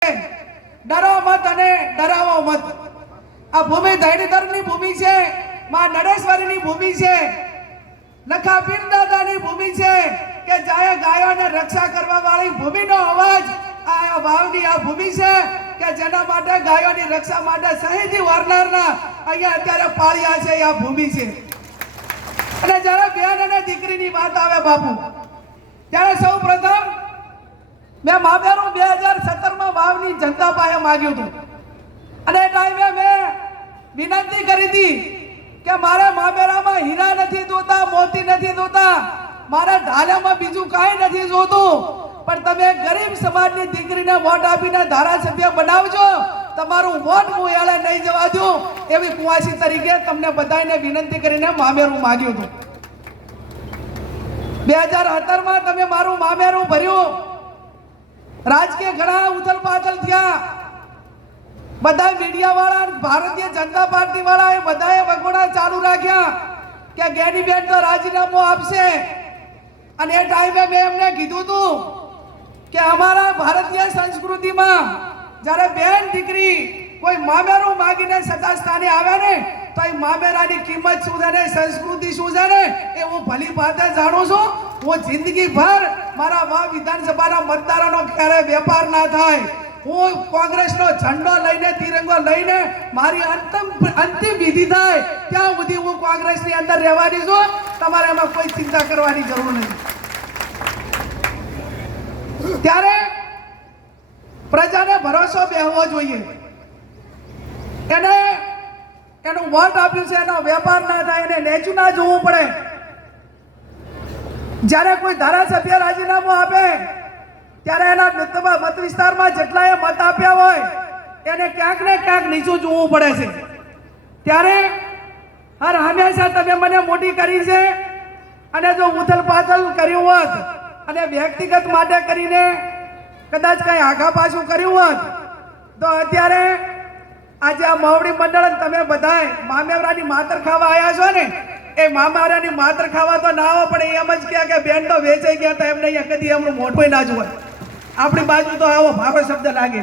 ડરો મત અને ડરાવો મત. આ ભૂમિ ધૈર્યધરની ભૂમિ છે, માં નરેશ્વરીની ભૂમિ છે, લખા પીર દાદાની ભૂમિ છે, કે જાય ગાયોને રક્ષા કરવા વાળી ભૂમિનો અવાજ, આ વાવની આ ભૂમિ છે, કે જેના માટે ગાયોની રક્ષા માટે શહીદી વારનારના અહીંયા અત્યારે પાળિયા છે આ ભૂમિ છે. અને જ્યારે બેન અને દીકરીની વાત આવે બાપુ, ત્યારે સૌ પ્રથમ મેં મામેરું બે હજાર સત્તરમાં વાવની જનતા પાસે માગ્યું હતું. અને ટાઈમે મેં વિનંતી કરી હતી કે મારે મામેરામાં હીરા નથી જોતા મોતી નથી જોતા મારે ઢાલામાં બીજું કાંઈ નથી જોતું પણ તમે ગરીબ સમાજની દીકરીને વોટ આપીને ધારાસભ્ય બનાવજો. તમારું વોટ હું એળે નહીં જવા દઉં એવી કુવાસી તરીકે તમને બધાને વિનંતી કરીને મામેરું માગ્યું હતું. બે હજાર સત્તરમાં તમે મારું મામેરું ભર્યું. રાજકીય ઘણા ઉથલ પાથલ થયા. બધા મીડિયા વાળા ભારતીય જનતા પાર્ટી વાળા એ બધાએ વગોડા ચાલુ રાખ્યા કે ગેનીબેન તો રાજીનામું આપશે. અને એ ટાઈમે મેં એમને કીધું હતું કે અમારા ભારતીય સંસ્કૃતિમાં જ્યારે બેન દીકરી કોઈ મામેરું માગીને સત્તા સ્થાને આવે ને, તો એ મામેરાની કિંમત શું છે ને, સંસ્કૃતિ શું છે ને, એ હું ભલી ભાતે જાણું છું. હું જિંદગીભર મારા વા વિધાનસભાના મતદારોનો ક્યારે વેપાર ના થાય? હું કોંગ્રેસનો ઝંડો લઈને, તિરંગો લઈને મારી અંતિમ અંતિમ વિધિ થાય, ત્યાં સુધી હું કોંગ્રેસની અંદર રહેવાની છું. તમારે એમાં કોઈ ચિંતા કરવાની જરૂર નથી. ત્યારે પ્રજાને ભરોસો બેહવો જોઈએ. એને એનું વોટ આપ્યું છે, એનો વેપાર ના થાય, એને નેચું ના જોવું પડે. જ્યારે કોઈ ધારાસભ્ય રાજીનામું આપે, ત્યારે એના મત વિસ્તારમાં એ મત આપ્યા હોય, એને ક્યાંક ને ક્યાંક નીચું જોવું પડે છે. ત્યારે હર હંમેશા તમે મને મોટી કરી છે, અને જો ઉથલ પાથલ કર્યું હોત, અને વ્યક્તિગત માટે કરીને કદાચ કંઈ આઘા પાછું કર્યું હોત, તો અત્યારે આજે આ મવડી મંડળ તમે બધાય મામેવરાની માતર ખાવા આવ્યા છો ને? એ મામારાની માત્ર ખાવા તો ના આવે, પણ એમ જ ક્યાં કે બેન તો વેચાઈ ગયા તો એમને અહીંયા કદી એમનું મોટું ના જોવાય. આપણી બાજુ તો આવો ભારો શબ્દ લાગે.